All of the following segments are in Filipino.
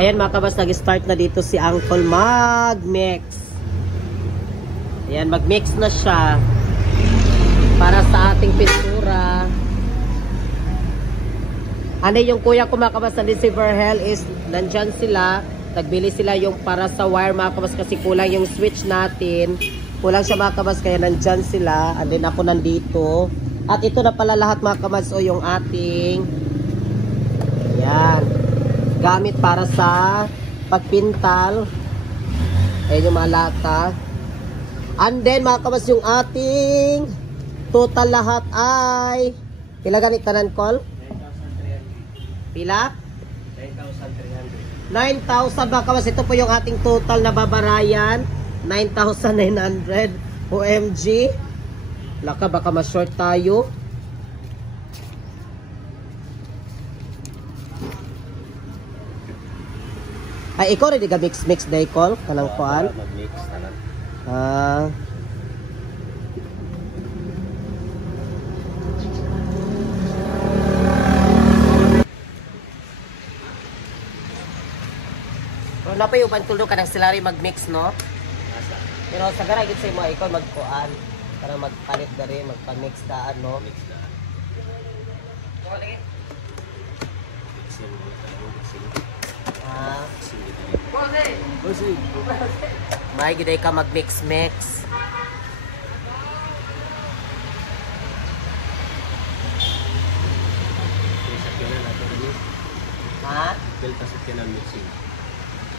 Ayan mga kabas, nag-start na dito si Uncle mag-mix. Ayan, mag-mix na siya para sa ating pintura. Ano yung kuya ko mga kabas, na si Verhel is nandyan sila. Nagbili sila yung para sa wire mga kabas kasi kulang yung switch natin. Kulang siya mga kabas kaya nandyan sila. And then ako nandito. At ito na pala lahat mga kabas o yung ating ayan, gamit para sa pagpintal. Ayan yung mga lata. And then mga kabas yung ating total lahat ay pila ganit tanan call? Pila? 9,300. 9,000 mga kabas. Ito po yung ating total na babarayan. 9,900. OMG. Laka baka ma-short tayo. Ay, ikaw rin ka mix-mix day call? Kanang kuan? Mag-mix tanan. Na pa yung pantulog ka ng silari mag-mix, no? Pero sa gara, git sa mo, ikaw magkuan para magpalit na rin, magpa-mix daan, no? Mix na. May giday ka mag-mix-mix. Ha? Delta sa kanan mixing.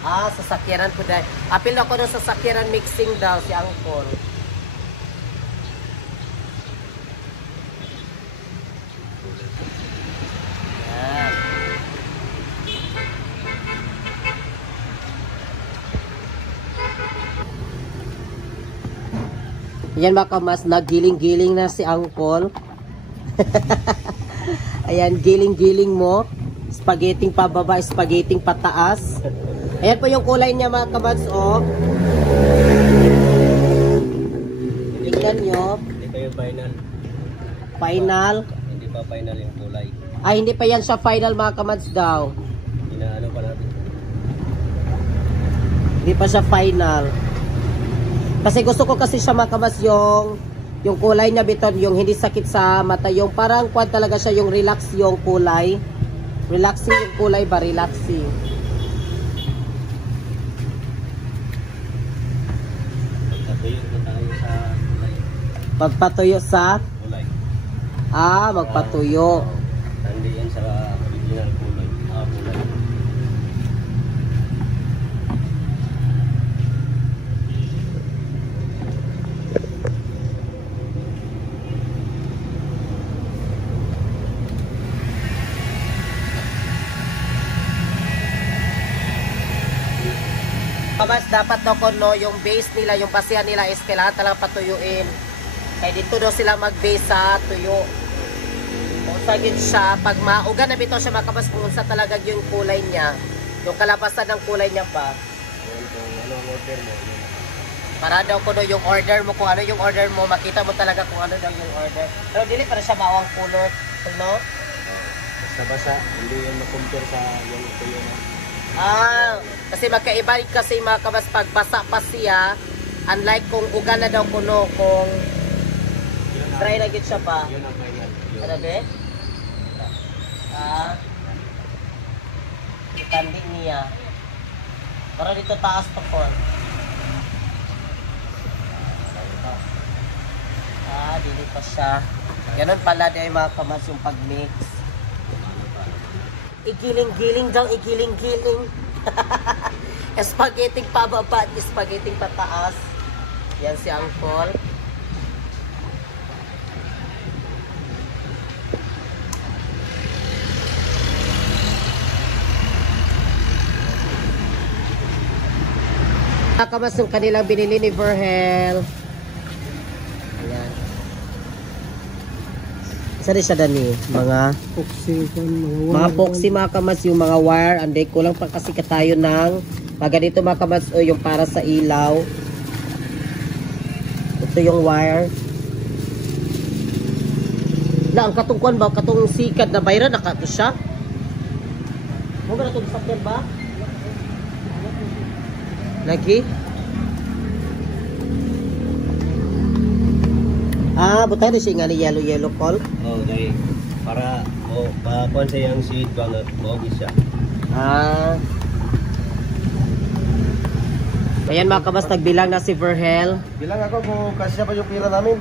Sa sakyanan po dahil. Apil ako doon sa sakyanan mixing daw si Angkol. Yan. Yan baka mas nagiling-giling na si Angkol. Ayan, giling-giling mo. Spaghetti pababa, spaghetti pataas. Ayan po yung kulay niya mga kabads, oh. Tingnan nyo. Hindi pa yung final. Final. Hindi pa final yung kulay. Ay, hindi pa yan siya final mga kabads daw. Inaano pa natin. Hindi pa siya final. Kasi gusto ko kasi siya mga kabads yung kulay niya biton, yung hindi sakit sa mata. Yung parang kuwan talaga siya, yung relax yung kulay. Relaxing yung kulay ba? Relaxing. Magpatuyo sa kulay. Magpatuyo. Hindi yan sa original kulay. Kulay. Mas dapat daw ko no, yung base nila, yung pasihan nila is kailangan talagang patuyuin. Kaya dito daw sila mag-base sa tuyo. Kung sagid siya, pag mauga na bito siya makabas kung sa talaga yung kulay niya, yung kalabasan ng kulay niya ba. Ano ang order mo? Para daw ko no, yung order mo, kung ano yung order mo, makita mo talaga kung ano daw yung order. Pero dili para siya mawang kulot, no? Basta-basa, hindi yan ma-compare sa yung tuyo na. Kasi magkaiba kasi mga kabas pag basa pa siya, unlike kung uga na daw kuno, kung try na git siya pa. Yun ang final. Ano be? Itandi niya. Pero dito taas to po. Dili pa siya. Ganun pala din mga kabas yung pag-mix. Igiling-giling daw, igiling-giling. Spaghetti pababa, spaghetti pataas. Yan si Angkol. Nakamas yung kanilang binili ni Verhel. Ayan. Isa rin siya dani, mga poxy mga kamas, yung mga wire. Anday ko lang pa kasi katayo ng mga ganito mga kamas, o yung para sa ilaw. Ito yung wire. Na, ang katungkuan ba? Katong sikad na bayra, nakato siya? Huwag na itong sakyan ba? Lagi? Ah, butay na siya nga ni yellow call. Oh, dahil para pakuan sa yung seed bang maugis siya. Ah. Ayan mga kabas, nagbilang na si Verhel. Bilang ako kung kasya pa yung pila namin.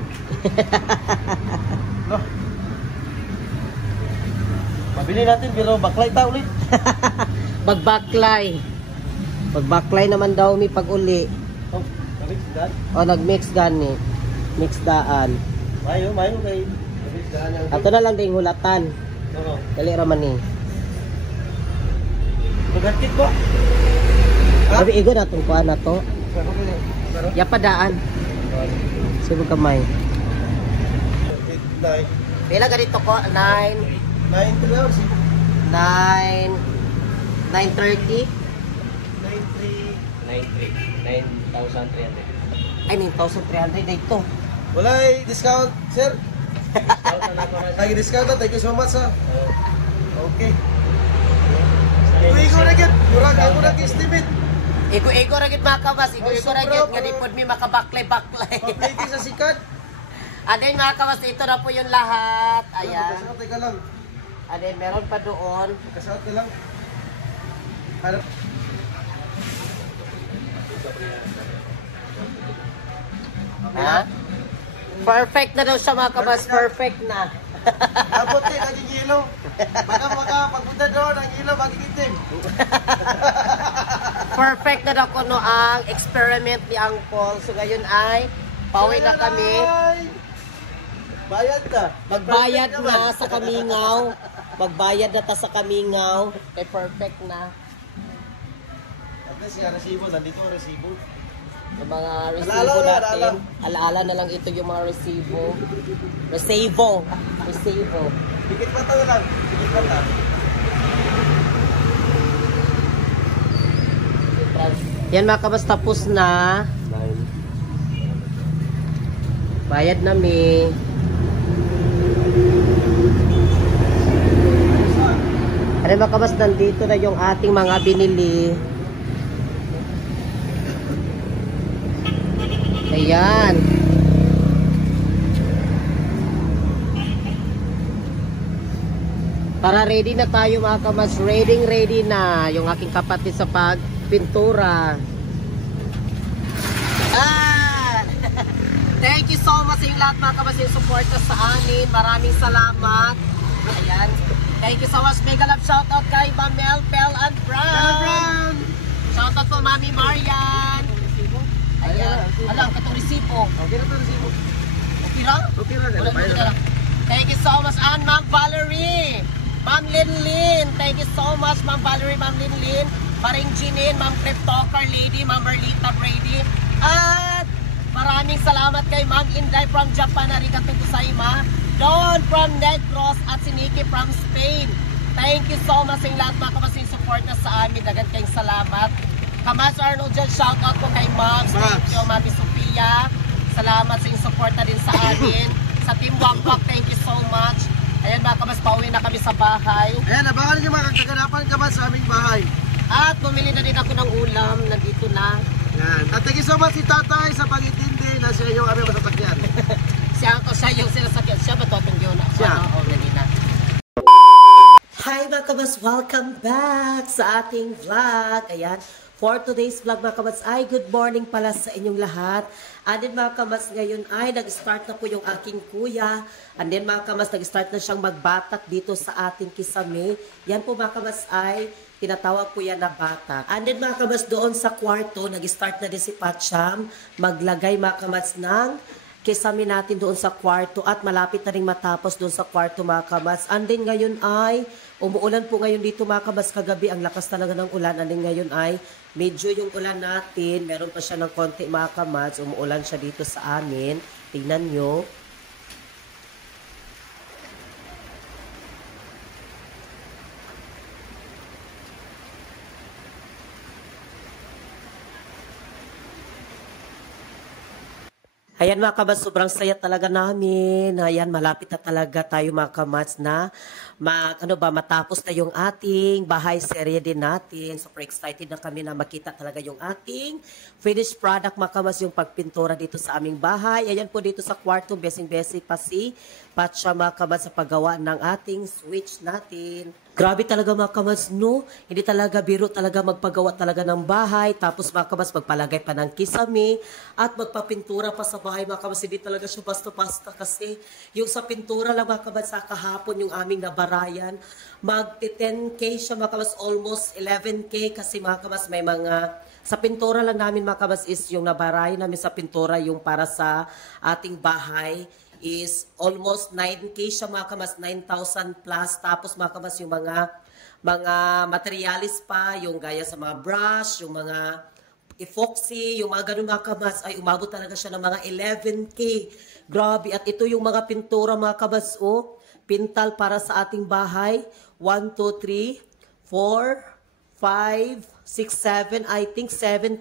No. Mabili natin pero baklay ta ulit. Magbaklay. Magbaklay naman daw mi pag uli. Oh, nabix daan. O nagmix gani. Mix daan. Mayo kay nabix daan ang. Ato na lang ding hulatan. Oo. Dali raman ni. Magatkit ko. Sabi igo na itong kuha na to. Pero Yapadaan. Subo kamay. 9 Pila ganito ko? 9. 9 hours. 9. 9:30. 9,300. Ay, 9,300 dito. Wala discount, sir. Lagi discount na. Thank you so much, ha. Okay. Igo na gid. Murag ako nag-estimate. Igo ra gid mga kabas. Igo ra gid sobra, nga di pod mi makabaklay-baklay. Papliti sa sikat. Aden mga kabas, ito na po yung lahat. Ayan. Kasal, teka lang. Aden, meron pa doon. Kasal ka lang. Harap. Ha? Perfect na daw siya mga kabas. Perfect na. Abot eh, naging yelo. Baka pagpunta doon, ang yelo magigitim. Perfect na daw kuno ang experiment ni Uncle. So ngayon ay pauwi na kami. Ay, bayad na. Magbayad Perfect na naman. sa Kamingaw. Magbayad na ta sa Kamingaw. Kay perfect na. At least yung resibo, nandito ang resibo. Yung mga resibo Alaala na, natin. Alaala na lang ito yung mga resibo. Resibo. Dikit pa tayo lang. Dikit pa tayo. Yan mga kabas, tapos na. 9. Bayad na mi. Ano mga kabas, nandito na yung ating mga binili. Ayan. Para ready na tayo mga kamas. Ready na yung aking kapatid sa pagpintura. Ah! Thank you so much sa yung lahat mga kamas yung support sa amin. Maraming salamat. Ayan. Thank you so much. Mega love shoutout kay Mamel, Pel, and Brown. Shoutout po Mami Marian. Ayan. Alam, katong resibo. Okay na ito resibo. Okay lang? Okay na. Wala, Bayad okay na. lang. Thank you so much. And Ma'am Valerie. Ma'am Linlin. Thank you so much, Ma'am Valerie, Ma'am Linlin. Maring Jinin, Ma'am Cryptoker Lady, Ma'am Berlita Brady. At maraming salamat kay Ma'am Inday from Japan. Arigatou gozaimasu. Don from Negros at si Nikki from Spain. Thank you so much sa lahat mga kapasing support na sa amin. Dagan kayong salamat. Kamas Arnold dyan, shout out po kay Ma'am. Thank you, Mami Sophia. Salamat sa inyong support na din sa amin. Sa Team Wakwak, thank you so much. Ayan mga kamas, pauwi na kami sa bahay. Ayan, abangan niyo mga kaganapan ka man sa aming bahay. At bumili na din ako ng ulam. Nandito na. Yan. At thank you so much si Tatay sa pag-intindi na siya yung aming masasakyan. Siya yung sinasakyan. Siya ba ito itong yun? Siya. Oo, ganina. Hi mga kabas! Welcome back sa ating vlog. Ayan. For today's vlog mga kabas ay good morning pala sa inyong lahat. And then mga kabas ngayon ay nag-start na po yung aking kuya. And then mga kabas nag-start na siyang magbatak dito sa ating kisame. Yan po mga kabas ay tinatawag po yan na batak. And then mga kabas doon sa kwarto nag-start na din si Patsyam maglagay mga kabas ng kisame natin doon sa kwarto at malapit na rin matapos doon sa kwarto mga kabas. And then ngayon ay umuulan po ngayon dito mga kabas kagabi. Ang lakas talaga ng ulan. And then ngayon ay medyo yung ulan natin. Meron pa siya ng konti mga kabas. Umuulan siya dito sa amin. Tingnan nyo. Ayan mga kamats, sobrang saya talaga namin. Ayan, malapit na talaga tayo mga kamats na matapos na yung ating bahay serye din natin. Super excited na kami na makita talaga yung ating finished product mga kamats, yung pagpintura dito sa aming bahay. Ayan po dito sa kwarto, besing-besing pa si Patsa mga kamats sa paggawa ng ating switch natin. Grabe talaga mga kamats, no? Hindi talaga biro talaga magpagawa talaga ng bahay. Tapos mga kamats, magpalagay pa ng kisame at magpapintura pa sa bahay mga kamats. Hindi talaga siya basta-basta kasi yung sa pintura lang mga kamats, sa kahapon yung aming nabarayan. Magti-10K siya mga kamats, almost 11K kasi mga kamats may mga... Sa pintura lang namin mga kamats is yung nabarayan namin sa pintura yung para sa ating bahay is almost 9K siya mga kamas, 9,000 plus. Tapos mga kamas yung mga materialis pa, yung gaya sa mga brush, yung mga epoxy, yung mga ganun mga kamas, ay umabot talaga siya ng mga 11K. Grabe. At ito yung mga pintura mga kamas, oh, pintal para sa ating bahay. 1, 2, 3, 4, 5, 6, 7, I think 7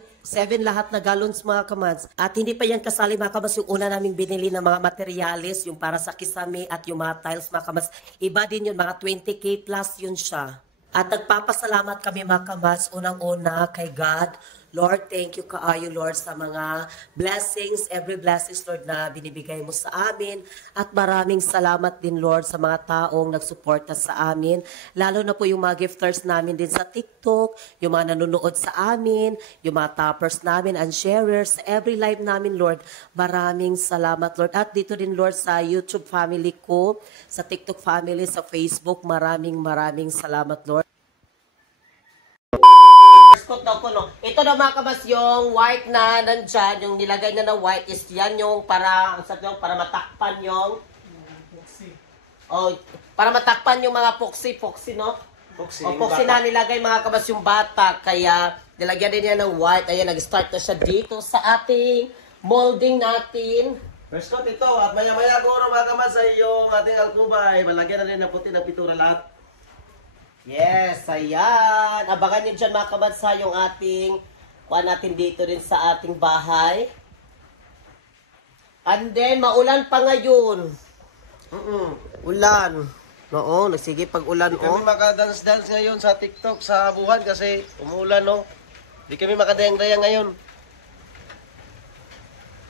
lahat na gallons mga kamads. At hindi pa yan kasali mga kamads yung una naming binili ng mga materials, yung para sa kisame at yung mga tiles mga kamads. Iba din yun, mga 20K plus yun siya. At nagpapasalamat kami mga kamads, unang-una kay God. Lord, thank you kaayo Lord sa mga blessings, every blessings Lord na binibigay mo sa amin. At maraming salamat din Lord sa mga taong nagsuporta sa amin. Lalo na po yung mga gifters namin din sa TikTok, yung mga nanonood sa amin, yung mga toppers namin and sharers, every live namin Lord. Maraming salamat Lord. At dito din Lord sa YouTube family ko, sa TikTok family, sa Facebook, maraming salamat Lord. Ito na mga kabas yung white na nandyan, yung nilagay na white is yan yung para matakpan yung para matakpan yung mga poxy no? Poxy na nilagay mga kabas yung bata, kaya nilagyan din niya ng white. Ayan, nag-start na siya dito sa ating molding natin. First coat ito, at maya-maya guro mga kabas ay yung ating alkuba ay malagyan na rin ng puti ng pintura lahat. Yes, ayan. Abangan nyo dyan mga kabansa yung ating kuha natin dito din sa ating bahay. And then, maulan pa ngayon. Ulan. Oo, nagsige pag ulan. Hindi kami makadance-dance ngayon sa TikTok sa buwan kasi umuulan, no? Hindi kami makadayang-dayang ngayon.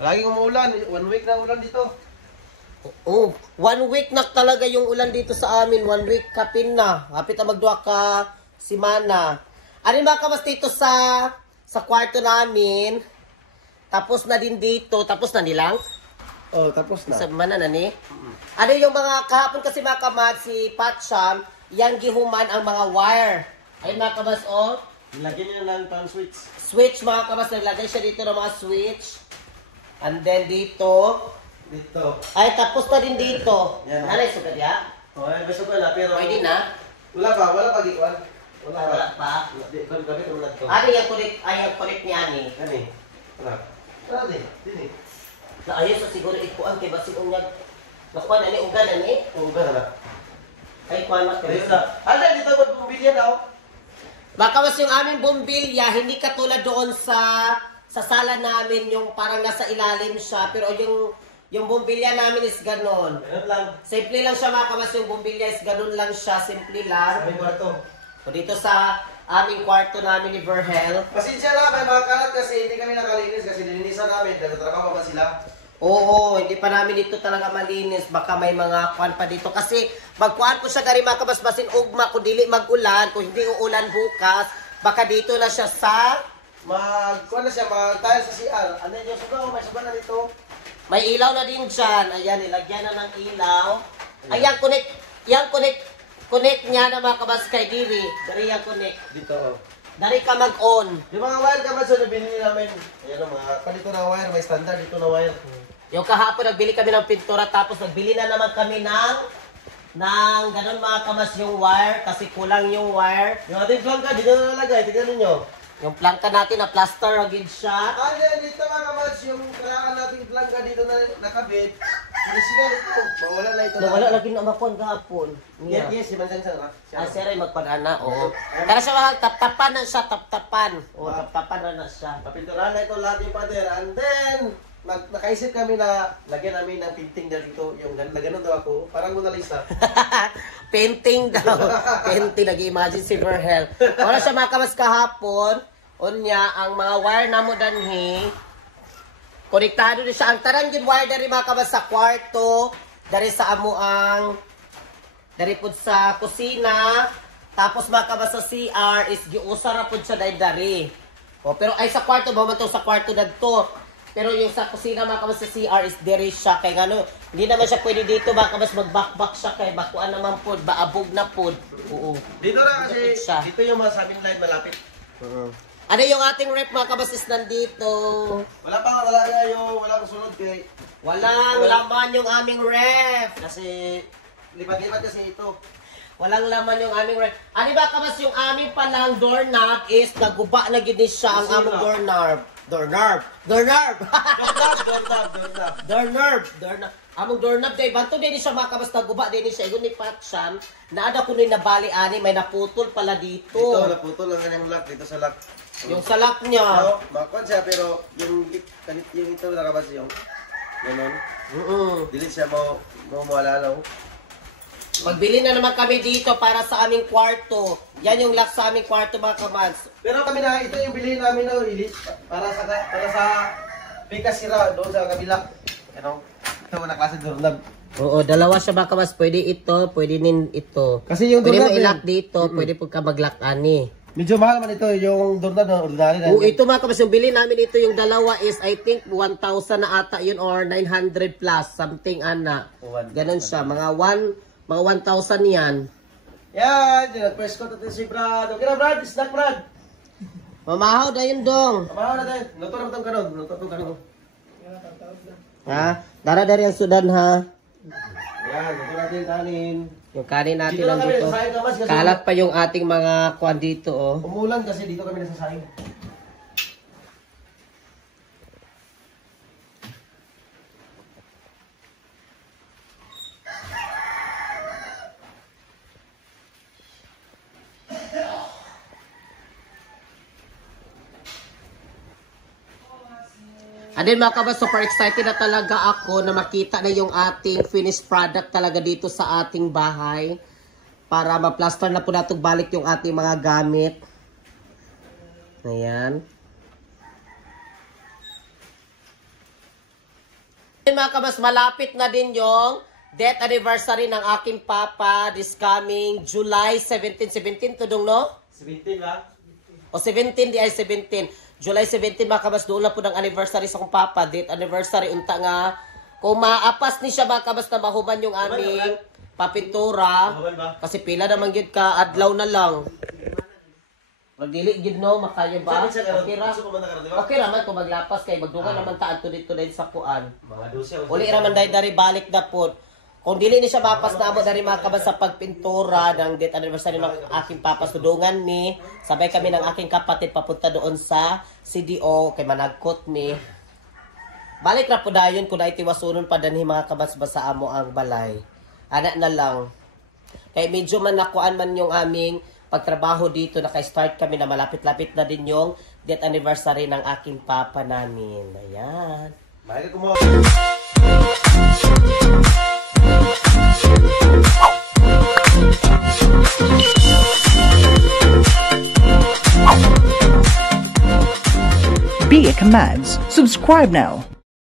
Laging umuulan. 1 week na ulan dito. Oh, 1 week na talaga yung ulan dito sa amin. 1 week kapin na. Hapit na magduwa ka simana. Ano mga kamas dito sa kwarto namin. Tapos na din dito. Tapos na nilang? Oh, tapos na. Sa mana na ni? Ano yung mga kahapon kasi mga kamas, si Patcham, yang gihuman ang mga wire. Ayun mga kamas, oh. Nilagyan niyo na ng switch. Switch mga kamas. Nilagay siya dito ng mga switch. And then dito. Dito. Ay, tapos na din dito. Yan. Nanay, sugad ya? Okay, gusto ko na, pero... Pwede na? Wala pa, gikuan. Wala pa. Gabi ko na ito. Ano yung kulit niya ni? Ano eh? Wala din. Dini. Ayos sa siguro ikuan kay basi unyag. Nakuan ani ugan ani? Uga na. Ay kuan mas Ayun na. Ano, dito ba bumbilya daw? Baka mas yung aming bumbilya, hindi katulad doon sa sala namin yung parang nasa ilalim siya. Pero yung bumbilya namin is ganon. Ganun lang. Simple lang siya mga kamas, yung bumbilya is ganon lang siya. Simple lang. Sabi ko ito. So dito sa aming kwarto namin ni Verhel. Pasensya na, may mga kalat kasi hindi kami nakalinis kasi nilinisan namin. Nagtatrabaho pa ba sila? Oo, hindi pa namin dito talaga malinis. Baka may mga kuan pa dito. Kasi magkuhan po siya gari mga kabasbasin ugma kung dili mag-ulan. Kung hindi uulan bukas, baka dito na siya sa... Kuha na siya, mag-tile sa CR. Ano yung sugaw? May sugaw na dito. May ilaw na din dyan. Ayan, nilagyan na ng ilaw. Ayan, connect niya na mga kabas kay Diri. Dari yan connect. Dito. Dari ka mag-on. Yung mga wire ka ba sa binili namin? Ayan o, mga palito na wire. May standard dito na wire. Yung kahapon, nagbili kami ng pintura. Tapos nagbili na naman kami ng ganun mga kabas yung wire. Kasi kulang yung wire. Yung ating plangka, dito na nalagay. Tignan ninyo. Yung plangka natin na plaster agad siya. Dito mga kabats, yung kailangan nating plangka dito na nakabit. Hindi sila ito. Mawala na ito. Wala lagi na makuha gahapon. Yes, si Mansang Sara. Sir ay magpadana, oo. Kaya siya mga taptapan na siya, taptapan. Oo, taptapan na siya. Papinturahan na ito lahat yung pader. And then, nakaisip kami na lagyan namin ng painting dito, yung ganun daw ako, parang Mona Lisa. Painting daw. Painting, nag-imagine si Verhel. Wala siya mga kabas kahapon. Unya, ang mga wire na mo danhi. Konektado din siya. Ang tarang yung wire dari mga kabas sa kwarto. Dari sa amuang. Dari po sa kusina. Tapos mga kabas sa CR is giusara po siya dari. O, pero ay sa kwarto, ba man to sa kwarto na to. Pero yung sa kusina mga kabas sa CR is dere siya. Kaya ano, hindi naman siya pwede dito mga kabas mag-back-back siya. Kaya bakuan naman po, baabog na po. Oo. Dito na kasi, dito yung mga sa aming line malapit. Ano yung ating rep mga kabas is nandito? Wala nga yung walang sunod kay... Walang laman yung aming ref. Kasi, lipat-lipat kasi ito. Walang laman yung aming ref. Ano ba kabas yung aming palang doorknob is naguba na ginis siya ang aming doorknob. Doorknob. Among doorknob day banto din siya mga kabas naguba din siya igon ni Patsam. Naada ko ni nabali ani may naputol pala dito. Dito naputol ang kanyang lock dito sa lock. Yung salak niya. No, makon siya pero yung ito nakabas yung ganun. Dili siya mo malalaw. Magbili na naman kami dito para sa aming kwarto. Yan yung lock sa aming kwarto mga kabas. Pero kami na ito yung bilhin namin na para sa bigas sira doon sa kabila. Ano? Ito na klase doorknob. Oo, dalawa siya mga kabas. Pwede ito, pwede din ito. Kasi yung pwede mo doorknob i-lock dito, pwede po ka mag-lock ani. Medyo mahal man ito yung doorknob na ordinary na. Oo, ito mga kabas, yung bilhin namin ito yung dalawa is I think 1,000 na ata yun or 900 plus something ana. Ganon siya, mga 1,000 yan. Yan, nag-press ko natin si Brad. Okay na Brad, snack Brad. Mamahaw na yun dong. Mamahaw na tayo. Luto na itong kanon. Luto itong kanon. Ha? Dara-dara yung sudan ha. Yan, luto natin kanin. Yung kanin natin Dito lang kami, nandito. sasayin ka mas kasi Kalat pa yung ating mga kwan dito oh. umulan kasi dito kami nasasayin. And then mga kabas, super excited na talaga ako na makita na yung ating finished product talaga dito sa ating bahay. Para ma-plaster na po natin balik yung ating mga gamit. Ayan. And mga kabas, malapit na din yung death anniversary ng aking papa this coming July 17 to dong no? 17 ba? O 17, di ay 17. July 17, mga kabas, doon na po ng anniversary sa kong papa. Date anniversary, unta nga. Kung maapas ni siya, mga kabas, na mahuman yung aming papintura. Kasi pila naman yun ka, adlaw na lang. Magdili yun no, makayo ba? Okay ra. Okay raman kung maglapas kay magdungan naman taan to dito dahil sa kuan. Uli raman dahil dari balik na po. Kung dili ni siya mapas na amo dari mga kabas sa pagpintura ng date anniversary ng aking papa tudungan mi, sabay kami ng aking kapatid papunta doon sa CDO kay managkot mi. Balik ra po dayon kun ay tiwasunon pa danhi mga kabas sa amo ang balay. Ana na lang. Kay medyo man nakuan man yung aming pagtrabaho dito, naka-start kami na malapit-lapit na din yung date anniversary ng aking papa namin. Ayan. Mahal ko mo. Be a Commands. Subscribe now.